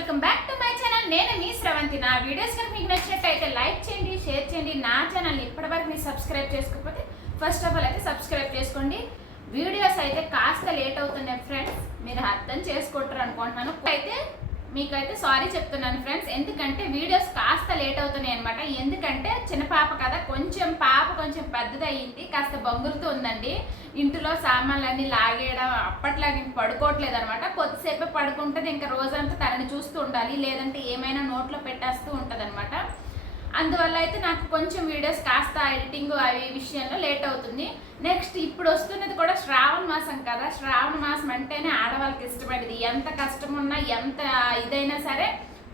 Welcome back to my channel. నేను మీ శ్రవంతి నా వీడియోస్ కనుక మీకు నచ్చినట్టయితే లైక్ చేయండి షేర్ చేయండి. నా ఛానల్ని ఇప్పటివరకు మీరు సబ్స్క్రైబ్ చేసుకోకపోతే ఫస్ట్ ఆఫ్ ఆల్ అయితే సబ్స్క్రైబ్ చేసుకోండి. వీడియోస్ అయితే కాస్త లేట్ అవుతున్నాయి ఫ్రెండ్స్. మీరు అర్థం చేసుకుంటారు అనుకుంటున్నాను. అయితే మీకైతే సారీ చెప్తున్నాను ఫ్రెండ్స్. ఎందుకంటే వీడియోస్ కాస్త లేట్ అవుతున్నాయి అనమాట ఎందుకంటే చిన్న పాప కదా కొంచెం పాప కొంచెం పెద్దదయ్యింది కాస్త బొంగులుతూ ఉందండి. ఇంటిలో సామాన్లన్నీ లాగేయడం అప్పట్లో ఇంక పడుకోవట్లేదు అనమాట కొద్దిసేపే పడుకుంటుంది ఇంకా రోజంతా తనని చూస్తూ ఉండాలి లేదంటే ఏమైనా నోట్లో పెట్టేస్తూ ఉంటుంది అనమాట అందువల్ల అయితే నాకు కొంచెం వీడియోస్ కాస్త ఎడిటింగ్ అవి విషయంలో లేట్ అవుతుంది. నెక్స్ట్ ఇప్పుడు వస్తున్నది కూడా శ్రావణ మాసం కదా. శ్రావణ మాసం అంటేనే ఆడవాళ్ళకి ఇష్టపడేది. ఎంత కష్టం ఉన్నా ఎంత ఇదైనా సరే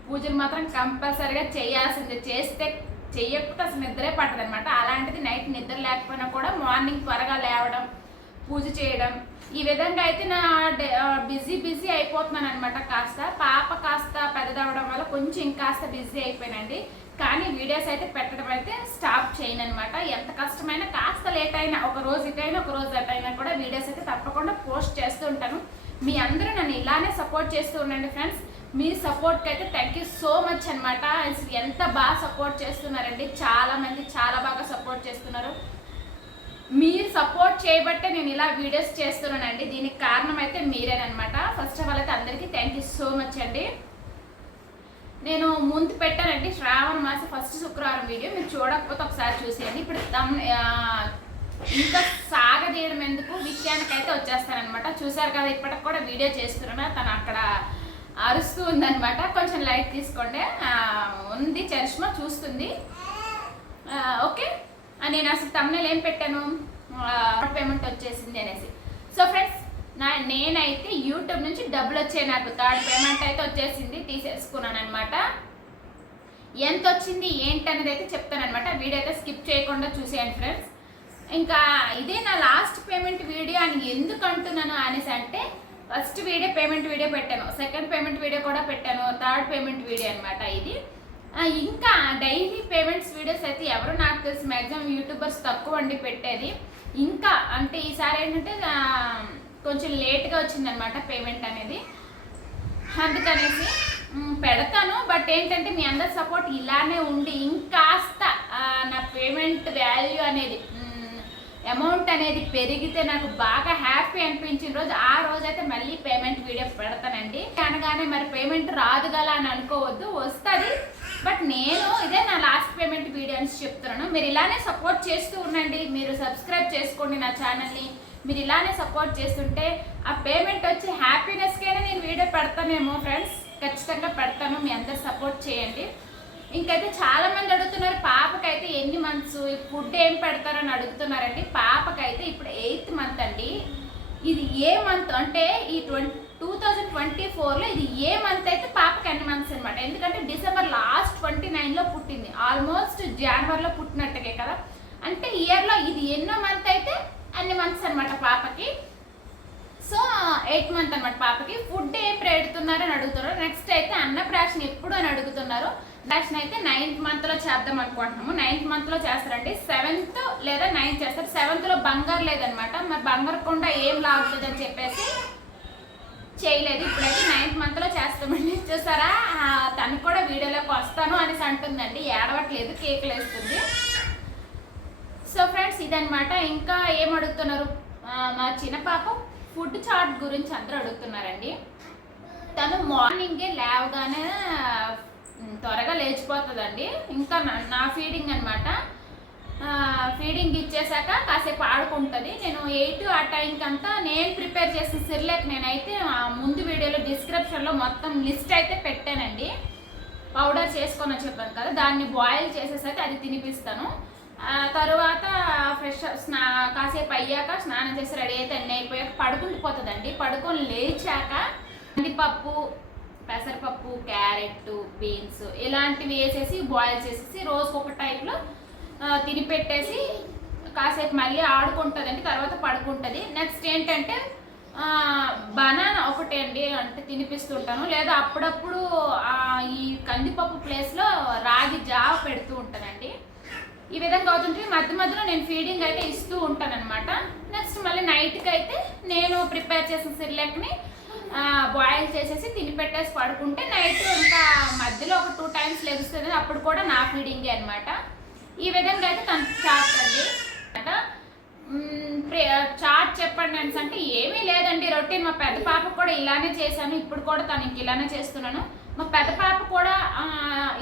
పూజలు మాత్రం కంపల్సరిగా చేయాల్సిందే. చేస్తే చెయ్యకపోతే అసలు నిద్రే పడదు అనమాట అలాంటిది నైట్ నిద్ర లేకపోయినా కూడా మార్నింగ్ త్వరగా లేవడం పూజ చేయడం. ఈ విధంగా అయితే నా బిజీ బిజీ అయిపోతున్నాను అనమాట కాస్త. పాప కాస్త పెద్దదవడం వల్ల కొంచెం కాస్త బిజీ అయిపోయానండి. కానీ వీడియోస్ అయితే పెట్టడం అయితే స్టాప్ చేయను అనమాట ఎంత కష్టమైనా కాస్త లేట్ అయినా ఒక రోజు ఇటైనా ఒక రోజు అటైనా కూడా వీడియోస్ అయితే తప్పకుండా పోస్ట్ చేస్తూ ఉంటాను. మీ అందరూ నన్ను ఇలానే సపోర్ట్ చేస్తూ ఉండండి ఫ్రెండ్స్ మీ సపోర్ట్కి అయితే థ్యాంక్ యూ సో మచ్ అనమాట అసలు ఎంత బాగా సపోర్ట్ చేస్తున్నారండి. చాలా మంది చాలా బాగా సపోర్ట్ చేస్తున్నారు. మీరు సపోర్ట్ చేయబట్టే నేను ఇలా వీడియోస్ చేస్తున్నానండి. దీనికి కారణం అయితే మీరేనమాట ఫస్ట్ ఆఫ్ ఆల్ అయితే అందరికీ థ్యాంక్ యూ సో మచ్ అండి. నేను ముందు పెట్టానండి. శ్రావణ మాస ఫస్ట్ శుక్రవారం వీడియో. మీరు చూడకపోతే ఒకసారి చూసేయండి. ఇప్పుడు తమ్ ఇంకా సాగదీయడం ఎందుకు? విషయానికైతే వచ్చేస్తానమాట చూసారు కదా ఇప్పటికి కూడా వీడియో చేస్తున్నా తను అక్కడ అరుస్తూ ఉందనమాట కొంచెం లైట్ తీసుకోండి. ఉంది చరిష్మా చూస్తుంది. ఓకే. నేను అసలు తమ్ముళ్ళు ఏం పెట్టాను? పేమెంట్ వచ్చేసింది అనేసి. సో ఫ్రెండ్స్ నా నేనైతే యూట్యూబ్ నుంచి డబ్బులు వచ్చాయి నాకు. థర్డ్ పేమెంట్ అయితే వచ్చేసింది తీసేసుకున్నాను అనమాట ఎంత వచ్చింది ఏంటి అనేది అయితే చెప్తాను అనమాట వీడియో అయితే స్కిప్ చేయకుండా చూసేయండి ఫ్రెండ్స్. ఇంకా ఇదే నా లాస్ట్ పేమెంట్ వీడియో అని ఎందుకు అంటున్నాను అనేసి అంటే ఫస్ట్ వీడియో పేమెంట్ వీడియో పెట్టాను. సెకండ్ పేమెంట్ వీడియో కూడా పెట్టాను. థర్డ్ పేమెంట్ వీడియో అనమాట ఇది. ఇంకా డైలీ పేమెంట్స్ వీడియోస్ అయితే ఎవరు నాకు తెలిసి మ్యాక్సిమం యూట్యూబర్స్ తక్కువ అండి పెట్టేది. ఇంకా అంటే ఈసారి ఏంటంటే కొంచెం లేట్గా వచ్చిందనమాట పేమెంట్ అనేది. అందుకనేసి పెడతాను. బట్ ఏంటంటే మీ అందరి సపోర్ట్ ఇలానే ఉండి ఇంకాస్త నా పేమెంట్ వాల్యూ అనేది అమౌంట్ అనేది పెరిగితే నాకు బాగా హ్యాపీ అనిపించిన రోజు ఆ రోజు అయితే మళ్ళీ పేమెంట్ వీడియో పెడతానండి. అనగానే మరి పేమెంట్ రాదు గల అని అనుకోవద్దు వస్తుంది. బట్ నేను ఇదే నా లాస్ట్ పేమెంట్ వీడియో అని చెప్తున్నాను. మీరు ఇలానే సపోర్ట్ చేస్తూ ఉండండి. మీరు సబ్స్క్రైబ్ చేసుకోండి నా ఛానల్ని. మీరు ఇలానే సపోర్ట్ చేస్తుంటే ఆ పేమెంట్ వచ్చి హ్యాపీనెస్కైనా నేను వీడియో పెడతానేమో ఫ్రెండ్స్ ఖచ్చితంగా పెడతాను. మీ అందరు సపోర్ట్ చేయండి. ఇంకైతే చాలా మంది అడుగుతున్నారు పాపకైతే ఎన్ని మంత్స్ ఫుడ్ ఏం పెడతారని అడుగుతున్నారండి. పాపకైతే ఇప్పుడు ఎయిత్ మంత్ అండి. ఇది ఏ మంత్ అంటే ఈ ట్వంటీ టూ థౌజండ్ ట్వంటీ ఫోర్లో ఇది ఏ మంత్ అయితే పాపకి ఎన్ని మంత్స్ అనమాట ఎందుకంటే డిసెంబర్ లాస్ట్ ట్వంటీ నైన్లో పుట్టింది. ఆల్మోస్ట్ జనవరిలో పుట్టినట్టుగా కదా. అంటే ఇయర్లో ఇది ఎన్నో మంత్ అయితే అన్ని మంత్స్ అనమాట పాపకి. సో ఎయిట్ మంత్ అనమాట పాపకి. ఫుడ్ ఏ పెడుతున్నారు అని అడుగుతున్నారు నెక్స్ట్ అయితే అన్నప్రాషన్ ఎప్పుడు అని అడుగుతున్నారు. ప్రాషన్ అయితే నైన్త్ మంత్లో చేద్దాం అనుకుంటున్నాము. నైన్త్ మంత్లో చేస్తారండి. సెవెంత్ లేదా నైన్త్ చేస్తారు. సెవెంత్లో బంగారు లేదనమాట మరి బంగారు కొండ ఏం లాగుతుంది అని చెప్పేసి చేయలేదు. ఇప్పుడైతే నైన్త్ మంత్లో చేస్తామండి. చూసారా? తను కూడా వీడియోలోకి వస్తాను అనేసి అంటుందండి. ఏడవట్లేదు. కేకులు వేస్తుంది. సో ఫ్రెండ్స్ ఇదనమాట ఇంకా ఏం అడుగుతున్నారు? మా చిన్న పాప ఫుడ్ చార్ట్ గురించి అందరూ అడుగుతున్నారండి. తను మార్నింగే లేవగానే త్వరగా లేచిపోతుందండి. ఇంకా నా- నా ఫీడింగ్ అనమాట ఫీడింగ్ ఇచ్చేసాక కాసేపు ఆడుకుంటుంది. నేను ఎయిట్ ఆ టైంకి అంతా నేను ప్రిపేర్ చేసిన సిర్లేక్ నేనైతే ముందు వీడియోలో డిస్క్రిప్షన్లో మొత్తం లిస్ట్ అయితే పెట్టానండి. పౌడర్ చేసుకొని చెప్పాను కదా. దాన్ని బాయిల్ చేసేసరికి అది తినిపిస్తాను. తర్వాత ఫ్రెష్ స్నా కాసేపు అయ్యాక స్నానం చేసి రెడీ అయితే అన్నీ అయిపోయాక పడుకుంటూ పోతుందండి. పడుకొని లేచాక కందిపప్పు పెసరపప్పు క్యారెట్ బీన్స్ ఇలాంటివి వేసేసి బాయిల్ చేసేసి రోజుకు ఒక టైప్లో తిని పెట్టేసి కాసేపు మళ్ళీ ఆడుకుంటుందండి. తర్వాత పడుకుంటుంది. నెక్స్ట్ ఏంటంటే బనానా ఒకటే అండి. అంటే తినిపిస్తుంటాను. లేదా అప్పుడప్పుడు ఈ కందిపప్పు ప్లేస్లో రాగి జావ పెడుతూ ఉంటానండి ఈ విధంగా అవుతుంటే మధ్య మధ్యలో నేను ఫీడింగ్ అయితే ఇస్తూ ఉంటాను అనమాట నెక్స్ట్ మళ్ళీ నైట్కి అయితే నేను ప్రిపేర్ చేసిన సిర్లెక్ని బాయిల్ చేసేసి తిని పెట్టేసి పడుకుంటే నైట్ ఇంకా మధ్యలో ఒక టూ టైమ్స్ లెగుస్తుంది. అప్పుడు కూడా నా ఫీడింగే అనమాట ఈ విధంగా అయితే తను చాట్ అండి. చాట్ చెప్పండి అంటే ఏమీ లేదండి. రొటీన్ మా పెద్ద పాప కూడా ఇలానే చేశాను. ఇప్పుడు కూడా తనకి ఇలానే చేస్తున్నాను. మా పెద్ద పాప కూడా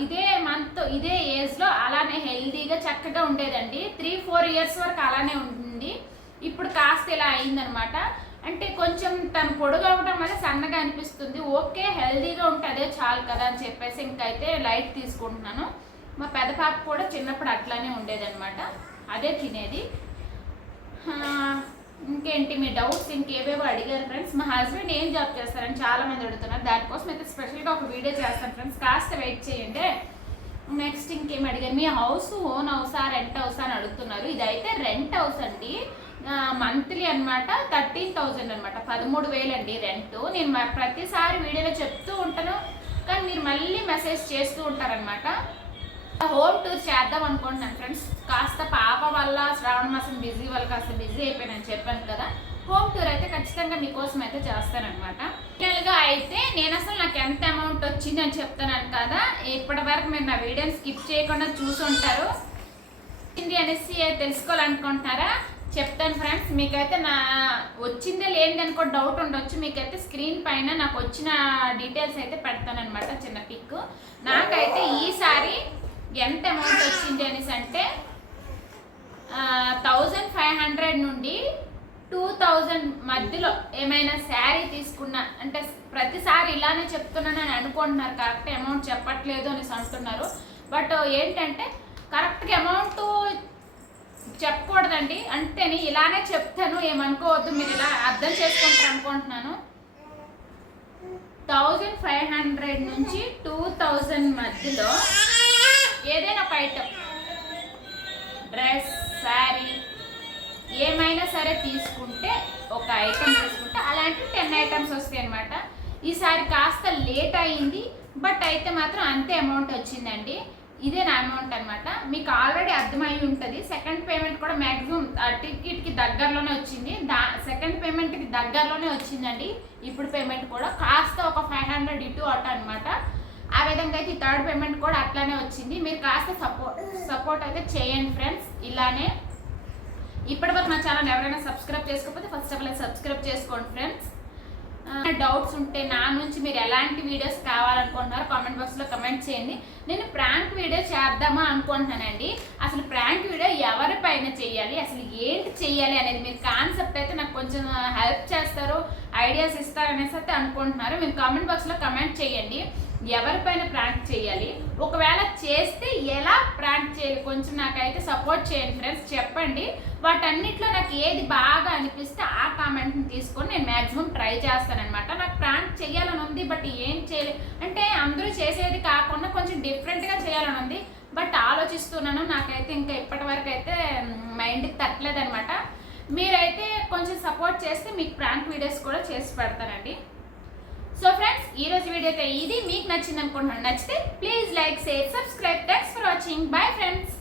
ఇదే మంత్ ఇదే ఏజ్లో అలానే హెల్దీగా చక్కగా ఉండేదండి. త్రీ ఫోర్ ఇయర్స్ వరకు అలానే ఉంటుంది ఇప్పుడు కాస్త ఇలా అయిందనమాట. అంటే కొంచెం తను పొడుగు అవ్వడం వల్ల సన్నగా అనిపిస్తుంది. ఓకే హెల్దీగా ఉంటే అదే చాలు కదా అని చెప్పేసి ఇంకైతే లైట్ తీసుకుంటున్నాను. మా పెద్ద పాప కూడా చిన్నప్పుడు అట్లానే ఉండేదన్నమాట అదే తినేది. ఇంకేంటి మీ డౌట్స్ ఇంకేవేవో అడిగారు ఫ్రెండ్స్ మా హస్బెండ్ ఏం జాబ్ చేస్తారని చాలా మంది అడుగుతున్నారు. దానికోసం అయితే స్పెషల్గా ఒక వీడియో చేస్తాను ఫ్రెండ్స్ కాస్త వెయిట్ చేయండి. నెక్స్ట్ ఇంకేం అడిగారు? మీ హౌస్ ఓన్ హౌసా రెంట్ హౌసా అని అడుగుతున్నారు. ఇదైతే రెంట్ హౌస్ అండి. మంత్లీ అనమాట థర్టీన్ థౌజండ్ అనమాట పదమూడు వేలు అండి రెంట్ నేను ప్రతిసారి వీడియోలో చెప్తూ ఉంటాను. కానీ మీరు మళ్ళీ మెసేజ్ చేస్తూ ఉంటారనమాట హోమ్ టూర్ చేద్దాం అనుకుంటున్నాను ఫ్రెండ్స్. కాస్త పాప వల్ల శ్రావణ మాసం బిజీ వల్ల కాస్త బిజీ అయిపోయినని చెప్పాను కదా. హోమ్ టూర్ అయితే ఖచ్చితంగా మీకోసం అయితే చేస్తానమాట ఫైనల్గా అయితే నేను అసలు నాకు ఎంత అమౌంట్ వచ్చింది అని చెప్తున్నాను కదా. ఇప్పటి వరకు మీరు నా వీడియోని స్కిప్ చేయకుండా చూసుంటారు వచ్చింది అనేసి తెలుసుకోవాలనుకుంటున్నారా? చెప్తాను ఫ్రెండ్స్ మీకైతే నా వచ్చిందే లేనిది అనుకో డౌట్ ఉండొచ్చు. మీకైతే స్క్రీన్ పైన నాకు వచ్చిన డీటెయిల్స్ అయితే పెడతాను అనమాట చిన్న పిక్ నాకైతే ఈసారి ఎంత అమౌంట్ వచ్చింది అనేసి అంటే థౌజండ్ ఫైవ్ హండ్రెడ్ నుండి టూ థౌజండ్ మధ్యలో ఏమైనా శారీ తీసుకున్నా అంటే ప్రతిసారి ఇలానే చెప్తున్నాను అని అనుకుంటున్నారు కరెక్ట్ అమౌంట్ చెప్పట్లేదు అనేసి అంటున్నారు. బట్ ఏంటంటే కరెక్ట్గా అమౌంట్ చెప్పకూడదండి. అంతేని ఇలానే చెప్తాను ఏమనుకోవద్దు మీరు ఇలా అర్థం చేసుకుంటారు అనుకుంటున్నాను. థౌజండ్ ఫైవ్ హండ్రెడ్ నుంచి టూ థౌజండ్ మధ్యలో ఏదైనా ఒక ఐటమ్ డ్రెస్ శారీ ఏమైనా సరే తీసుకుంటే ఒక ఐటమ్ తీసుకుంటే అలాంటి టెన్ ఐటమ్స్ వస్తాయి అనమాట ఈసారి కాస్త లేట్ అయింది బట్ అయితే మాత్రం అంతే అమౌంట్ వచ్చిందండి. ఇదే నా అమౌంట్ అనమాట మీకు ఆల్రెడీ అర్థమై ఉంటుంది. సెకండ్ పేమెంట్ కూడా మ్యాక్సిమం టికెట్కి దగ్గరలోనే వచ్చింది. దా సెకండ్ పేమెంట్కి దగ్గరలోనే వచ్చిందండి. ఇప్పుడు పేమెంట్ కూడా కాస్త ఒక ఫైవ్ హండ్రెడ్ ఇటు అట అనమాట విధంగా అయితే థర్డ్ పేమెంట్ కూడా అట్లానే వచ్చింది. మీరు కాస్త సపోర్ట్ సపోర్ట్ అయితే చేయండి ఫ్రెండ్స్ ఇలానే ఇప్పటివరకు నా ఛానల్ ఎవరైనా సబ్స్క్రైబ్ చేసుకోకపోతే ఫస్ట్ ఆఫ్ ఆల్ సబ్స్క్రైబ్ చేసుకోండి ఫ్రెండ్స్ డౌట్స్ ఉంటే నా నుంచి మీరు ఎలాంటి వీడియోస్ కావాలనుకుంటున్నారో కామెంట్ బాక్స్లో కమెంట్ చేయండి. నేను ప్రాంక్ వీడియో చేద్దామా అనుకుంటున్నానండి. అసలు ప్రాంక్ వీడియో ఎవరిపైన చేయాలి? అసలు ఏంటి చేయాలి అనేది మీరు కాన్సెప్ట్ అయితే నాకు కొంచెం హెల్ప్ చేస్తారు ఐడియాస్ ఇస్తారు అనేసి అయితే అనుకుంటున్నారు. మీరు కామెంట్ బాక్స్లో కమెంట్ చేయండి. ఎవరిపైన ప్రాంక్ చేయాలి? ఒకవేళ చేస్తే ఎలా ప్రాంక్ చేయాలి? కొంచెం నాకైతే సపోర్ట్ చేయండి ఫ్రెండ్స్ చెప్పండి. వాటన్నిటిలో నాకు ఏది బాగా అనిపిస్తే ఆ కామెంట్ని తీసుకొని నేను మ్యాక్సిమం ట్రై చేస్తానమాట నాకు ప్రాంక్ చేయాలని ఉంది బట్ ఏం చేయలే. అంటే అందరూ చేసేది కాకుండా కొంచెం డిఫరెంట్గా చేయాలని ఉంది బట్ ఆలోచిస్తున్నాను. నాకైతే ఇంకా ఇప్పటి వరకు అయితే మైండ్కి తట్టలేదనమాట మీరైతే కొంచెం సపోర్ట్ చేస్తే మీకు ప్రాంక్ వీడియోస్ కూడా చేసి పెడతానండి. సో ఫ్రెండ్స్ ఈ రోజు వీడియో అయితే ఇది. మీకు నచ్చింది అనుకుంటున్నాను నచ్చితే please like share subscribe thanks for watching bye friends